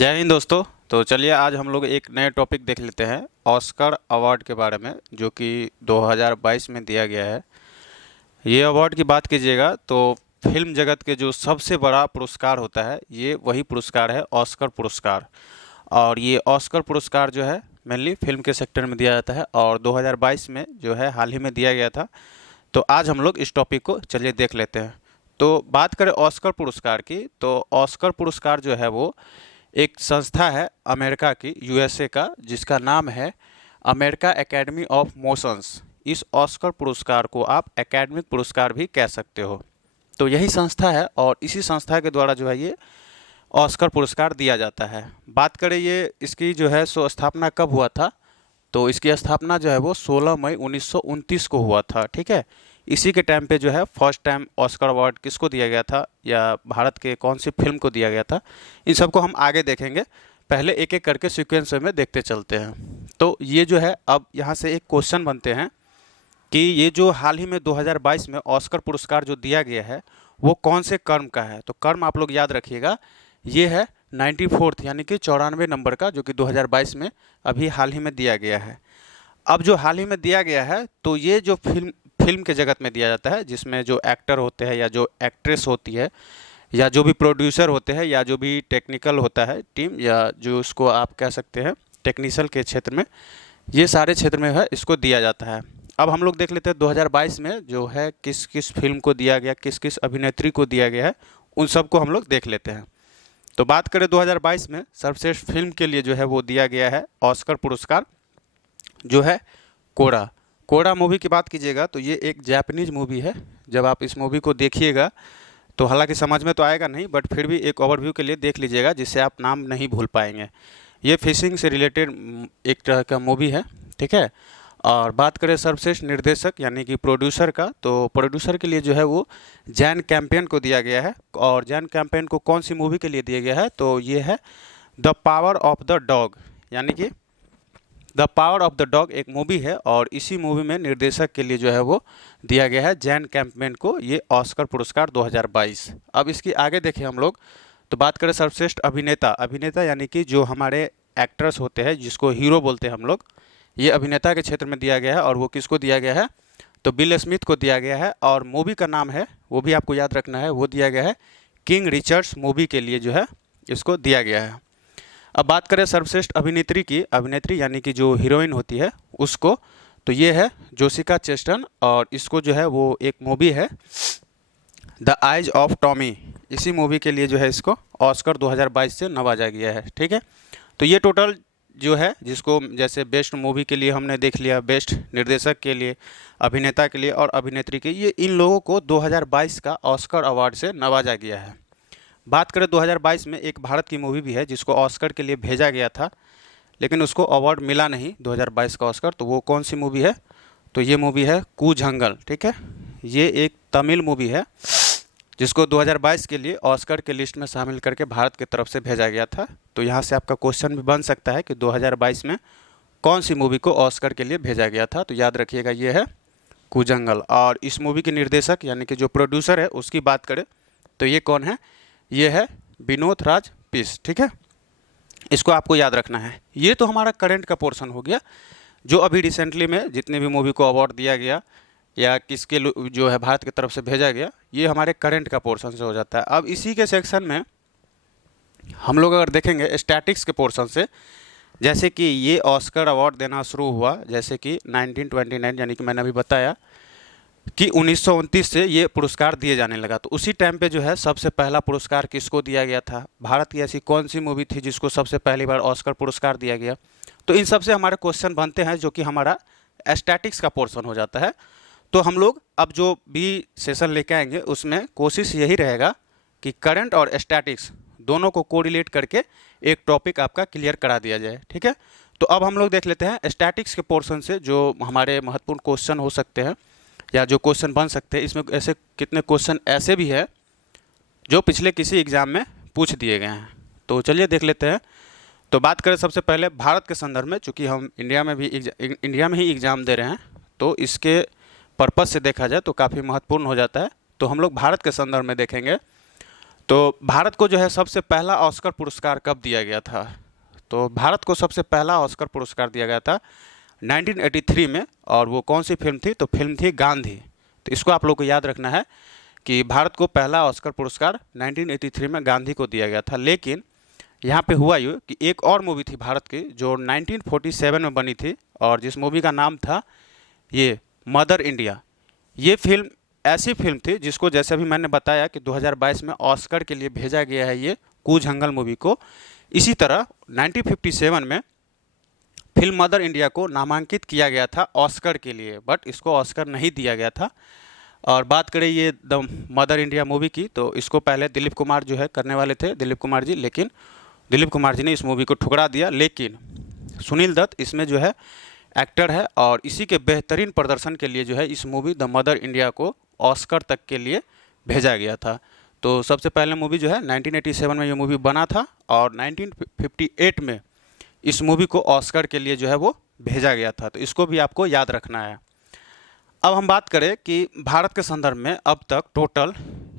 जय हिंद दोस्तों। तो चलिए आज हम लोग एक नए टॉपिक देख लेते हैं ऑस्कर अवार्ड के बारे में, जो कि 2022 में दिया गया है। ये अवार्ड की बात कीजिएगा तो फिल्म जगत के जो सबसे बड़ा पुरस्कार होता है, ये वही पुरस्कार है ऑस्कर पुरस्कार। और ये ऑस्कर पुरस्कार जो है मेनली फिल्म के सेक्टर में दिया जाता है और 2022 में जो है हाल ही में दिया गया था। तो आज हम लोग इस टॉपिक को चलिए देख लेते हैं। तो बात करें ऑस्कर पुरस्कार की, तो ऑस्कर पुरस्कार जो है वो एक संस्था है अमेरिका की, यूएसए का, जिसका नाम है अमेरिका एकेडमी ऑफ मोशंस। इस ऑस्कर पुरस्कार को आप एकेडमिक पुरस्कार भी कह सकते हो। तो यही संस्था है और इसी संस्था के द्वारा जो है ये ऑस्कर पुरस्कार दिया जाता है। बात करें ये इसकी जो है सो स्थापना कब हुआ था, तो इसकी स्थापना जो है वो 16 मई 1929 को हुआ था। ठीक है, इसी के टाइम पे जो है फर्स्ट टाइम ऑस्कर अवार्ड किसको दिया गया था या भारत के कौन सी फिल्म को दिया गया था, इन सबको हम आगे देखेंगे। पहले एक एक करके सीक्वेंस में देखते चलते हैं। तो ये जो है अब यहाँ से एक क्वेश्चन बनते हैं कि ये जो हाल ही में 2022 में ऑस्कर पुरस्कार जो दिया गया है वो कौन से कर्म का है। तो कर्म आप लोग याद रखिएगा, ये है 94th यानी कि 94 नंबर का, जो कि 2022 में अभी हाल ही में दिया गया है। अब जो हाल ही में दिया गया है तो ये जो फिल्म फिल्म के जगत में दिया जाता है, जिसमें जो एक्टर होते हैं या जो एक्ट्रेस होती है या जो भी प्रोड्यूसर होते हैं या जो भी टेक्निकल होता है टीम, या जो उसको आप कह सकते हैं टेक्निकल के क्षेत्र में, ये सारे क्षेत्र में है इसको दिया जाता है। अब हम लोग देख लेते हैं 2022 में जो है किस किस फिल्म को दिया गया, किस किस अभिनेत्री को दिया गया है, उन सबको हम लोग देख लेते हैं। तो बात करें 2022 में सर्वश्रेष्ठ फिल्म के लिए जो है वो दिया गया है ऑस्कर पुरस्कार, जो है कोड़ा। कोड़ा मूवी की बात कीजिएगा तो ये एक जापानीज मूवी है। जब आप इस मूवी को देखिएगा तो हालांकि समझ में तो आएगा नहीं, बट फिर भी एक ओवरव्यू के लिए देख लीजिएगा, जिससे आप नाम नहीं भूल पाएंगे। ये फिशिंग से रिलेटेड एक तरह का मूवी है। ठीक है, और बात करें सर्वश्रेष्ठ निर्देशक यानी कि प्रोड्यूसर का, तो प्रोड्यूसर के लिए जो है वो जैन कैंपियन को दिया गया है। और जैन कैंपियन को कौन सी मूवी के लिए दिया गया है, तो ये है the power of the dog, यानी कि the power of the dog एक मूवी है और इसी मूवी में निर्देशक के लिए जो है वो दिया गया है जैन कैंपमैन को ये ऑस्कर पुरस्कार 2022। अब इसकी आगे देखें हम लोग, तो बात करें सर्वश्रेष्ठ अभिनेता। अभिनेता यानी कि जो हमारे एक्टर्स होते हैं जिसको हीरो बोलते हैं हम लोग, ये अभिनेता के क्षेत्र में दिया गया है। और वो किसको दिया गया है, तो विल स्मिथ को दिया गया है। और मूवी का नाम है, वो भी आपको याद रखना है, वो दिया गया है किंग रिचर्ड्स मूवी के लिए जो है इसको दिया गया है। अब बात करें सर्वश्रेष्ठ अभिनेत्री की, अभिनेत्री यानी कि जो हीरोइन होती है उसको, तो ये है जोशिका चेस्टन। और इसको जो है वो एक मूवी है द आइज ऑफ टॉमी, इसी मूवी के लिए जो है इसको ऑस्कर 2022 से नवाजा गया है। ठीक है, तो ये टोटल जो है जिसको जैसे बेस्ट मूवी के लिए हमने देख लिया, बेस्ट निर्देशक के लिए, अभिनेता के लिए और अभिनेत्री के, ये इन लोगों को 2022 का ऑस्कर अवार्ड से नवाजा गया है। बात करें 2022 में एक भारत की मूवी भी है जिसको ऑस्कर के लिए भेजा गया था, लेकिन उसको अवार्ड मिला नहीं 2022 का ऑस्कर। तो वो कौन सी मूवी है, तो ये मूवी है कूजंगल। ठीक है, ये एक तमिल मूवी है जिसको 2022 के लिए ऑस्कर के लिस्ट में शामिल करके भारत की तरफ से भेजा गया था। तो यहाँ से आपका क्वेश्चन भी बन सकता है कि 2022 में कौन सी मूवी को ऑस्कर के लिए भेजा गया था। तो याद रखिएगा ये है कूजंगल। और इस मूवी के निर्देशक यानी कि जो प्रोड्यूसर है उसकी बात करें तो ये कौन है, ये है विनोद राज पिस। ठीक है, इसको आपको याद रखना है। ये तो हमारा करंट का पोर्शन हो गया, जो अभी रिसेंटली में जितने भी मूवी को अवार्ड दिया गया या किसके जो है भारत की तरफ से भेजा गया, ये हमारे करंट का पोर्शन से हो जाता है। अब इसी के सेक्शन में हम लोग अगर देखेंगे स्टैटिक्स के पोर्शन से, जैसे कि ये ऑस्कर अवार्ड देना शुरू हुआ जैसे कि 1929, यानी कि मैंने अभी बताया कि 1929 से ये पुरस्कार दिए जाने लगा। तो उसी टाइम पे जो है सबसे पहला पुरस्कार किसको दिया गया था, भारत की ऐसी कौन सी मूवी थी जिसको सबसे पहली बार ऑस्कर पुरस्कार दिया गया। तो इन सब से हमारे क्वेश्चन बनते हैं, जो कि हमारा स्टैटिक्स का पोर्शन हो जाता है। तो हम लोग अब जो भी सेशन लेके आएंगे उसमें कोशिश यही रहेगा कि करंट और स्टैटिक्स दोनों को कोरिलेट करके एक टॉपिक आपका क्लियर करा दिया जाए। ठीक है, तो अब हम लोग देख लेते हैं स्टैटिक्स के पोर्शन से जो हमारे महत्वपूर्ण क्वेश्चन हो सकते हैं या जो क्वेश्चन बन सकते हैं। इसमें ऐसे कितने क्वेश्चन ऐसे भी है जो पिछले किसी एग्ज़ाम में पूछ दिए गए हैं। तो चलिए देख लेते हैं। तो बात करें सबसे पहले भारत के संदर्भ में, चूँकि हम इंडिया में ही एग्ज़ाम दे रहे हैं, तो इसके पर्पज़ से देखा जाए तो काफ़ी महत्वपूर्ण हो जाता है। तो हम लोग भारत के संदर्भ में देखेंगे तो भारत को जो है सबसे पहला ऑस्कर पुरस्कार कब दिया गया था? तो भारत को सबसे पहला ऑस्कर पुरस्कार दिया गया था 1983 में, और वो कौन सी फिल्म थी? तो फिल्म थी गांधी। तो इसको आप लोग को याद रखना है कि भारत को पहला ऑस्कर पुरस्कार 1983 में गांधी को दिया गया था। लेकिन यहाँ पे हुआ यूँ कि एक और मूवी थी भारत की जो 1947 में बनी थी, और जिस मूवी का नाम था ये मदर इंडिया। ये फिल्म ऐसी फिल्म थी जिसको, जैसे अभी मैंने बताया कि 2022 में ऑस्कर के लिए भेजा गया है ये कूच जंगल मूवी को। इसी तरह 1957 में फिल्म मदर इंडिया को नामांकित किया गया था ऑस्कर के लिए, बट इसको ऑस्कर नहीं दिया गया था। और बात करें ये द मदर इंडिया मूवी की, तो इसको पहले दिलीप कुमार जो है करने वाले थे, दिलीप कुमार जी, लेकिन दिलीप कुमार जी ने इस मूवी को ठुकरा दिया। लेकिन सुनील दत्त इसमें जो है एक्टर है, और इसी के बेहतरीन प्रदर्शन के लिए जो है इस मूवी द मदर इंडिया को ऑस्कर तक के लिए भेजा गया था। तो सबसे पहले मूवी जो है 1987 में ये मूवी बना था, और 1958 में इस मूवी को ऑस्कर के लिए जो है वो भेजा गया था। तो इसको भी आपको याद रखना है। अब हम बात करें कि भारत के संदर्भ में अब तक टोटल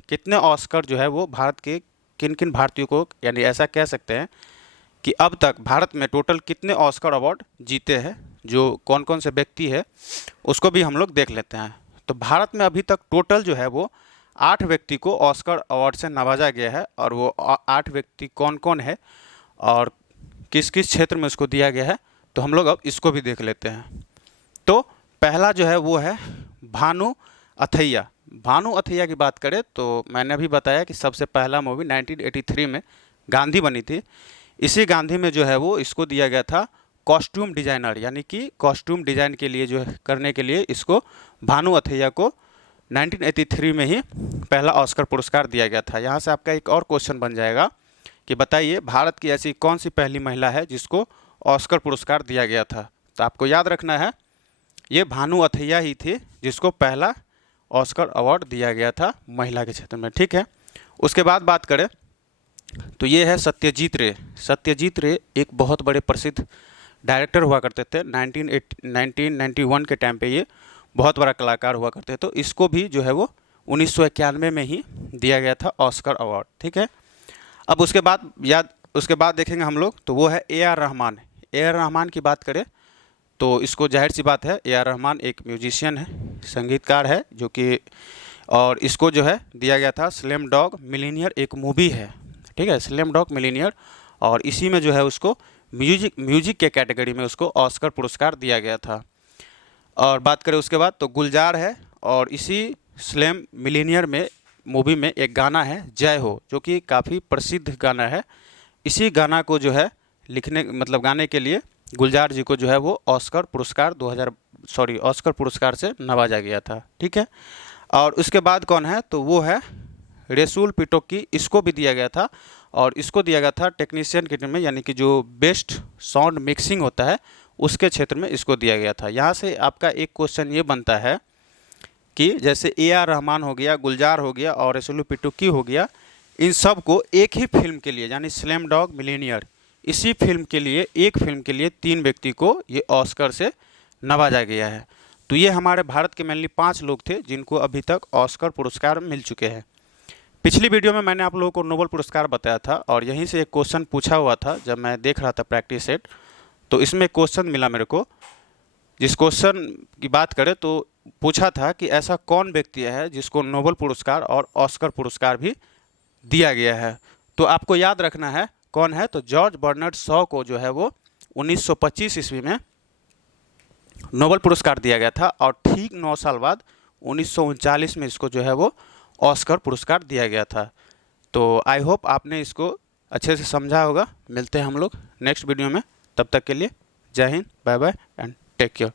कितने ऑस्कर जो है वो भारत के किन किन भारतीयों को, यानी ऐसा कह सकते हैं कि अब तक भारत में टोटल कितने ऑस्कर अवार्ड जीते हैं, जो कौन कौन से व्यक्ति है उसको भी हम लोग देख लेते हैं। तो भारत में अभी तक टोटल जो है वो 8 व्यक्ति को ऑस्कर अवार्ड से नवाजा गया है, और वो 8 व्यक्ति कौन कौन है और किस किस क्षेत्र में उसको दिया गया है, तो हम लोग अब इसको भी देख लेते हैं। तो पहला जो है वो है भानु अथैया। भानु अथैया की बात करें तो मैंने अभी बताया कि सबसे पहला मूवी 1983 में गांधी बनी थी। इसी गांधी में जो है वो इसको दिया गया था कॉस्ट्यूम डिजाइनर, यानी कि कॉस्ट्यूम डिजाइन के लिए जो है करने के लिए इसको भानु अथैया को 1983 में ही पहला ऑस्कर पुरस्कार दिया गया था। यहाँ से आपका एक और क्वेश्चन बन जाएगा कि बताइए भारत की ऐसी कौन सी पहली महिला है जिसको ऑस्कर पुरस्कार दिया गया था? तो आपको याद रखना है ये भानु अथैया ही थी जिसको पहला ऑस्कर अवार्ड दिया गया था महिला के क्षेत्र में, ठीक है। उसके बाद बात करें तो ये है सत्यजीत रे। सत्यजीत रे एक बहुत बड़े प्रसिद्ध डायरेक्टर हुआ करते थे। 1991 के टाइम पे ये बहुत बड़ा कलाकार हुआ करते थे। तो इसको भी जो है वो 1991 में ही दिया गया था ऑस्कर अवार्ड, ठीक है। अब उसके बाद देखेंगे हम लोग तो वो है A R Rahman. A R Rahman की बात करें तो इसको जाहिर सी बात है ए आर रहमान एक म्यूजिशियन है, संगीतकार है जो कि, और इसको जो है दिया गया था स्लैम डॉग मिलीनियर एक मूवी है, ठीक है, स्लैम डॉग मिलीनियर, और इसी में जो है उसको म्यूजिक के कैटेगरी में उसको ऑस्कर पुरस्कार दिया गया था। और बात करें उसके बाद तो गुलजार है, और इसी स्लैम मिलीनियर में मूवी में एक गाना है जय हो, जो कि काफ़ी प्रसिद्ध गाना है। इसी गाना को जो है गाने के लिए गुलजार जी को जो है वो ऑस्कर पुरस्कार से नवाजा गया था, ठीक है। और उसके बाद कौन है तो वो है रेसुल पिटोकी। इसको भी दिया गया था, और इसको दिया गया था टेक्नीशियन के में, यानी कि जो बेस्ट साउंड मिक्सिंग होता है उसके क्षेत्र में इसको दिया गया था। यहाँ से आपका एक क्वेश्चन ये बनता है कि जैसे ए आर रहमान हो गया, गुलजार हो गया और रेसुल पिटोकी हो गया, इन सब को एक ही फिल्म के लिए यानी स्लैम डॉग मिलीनियर, इसी फिल्म के लिए एक फिल्म के लिए 3 व्यक्ति को ये ऑस्कर से नवाजा गया है। तो ये हमारे भारत के मेनली 5 लोग थे जिनको अभी तक ऑस्कर पुरस्कार मिल चुके हैं। पिछली वीडियो में मैंने आप लोगों को नोबेल पुरस्कार बताया था, और यहीं से एक क्वेश्चन पूछा हुआ था जब मैं देख रहा था प्रैक्टिस सेट, तो इसमें एक क्वेश्चन मिला मेरे को। जिस क्वेश्चन की बात करें तो पूछा था कि ऐसा कौन व्यक्ति है जिसको नोबेल पुरस्कार और ऑस्कर पुरस्कार भी दिया गया है। तो आपको याद रखना है कौन है, तो जॉर्ज बर्नार्ड शॉ को जो है वो 1925 ईस्वी में नोबेल पुरस्कार दिया गया था, और ठीक 9 साल बाद 1939 में इसको जो है वो ऑस्कर पुरस्कार दिया गया था। तो आई होप आपने इसको अच्छे से समझा होगा। मिलते हैं हम लोग नेक्स्ट वीडियो में, तब तक के लिए जय हिंद, bye bye and take care.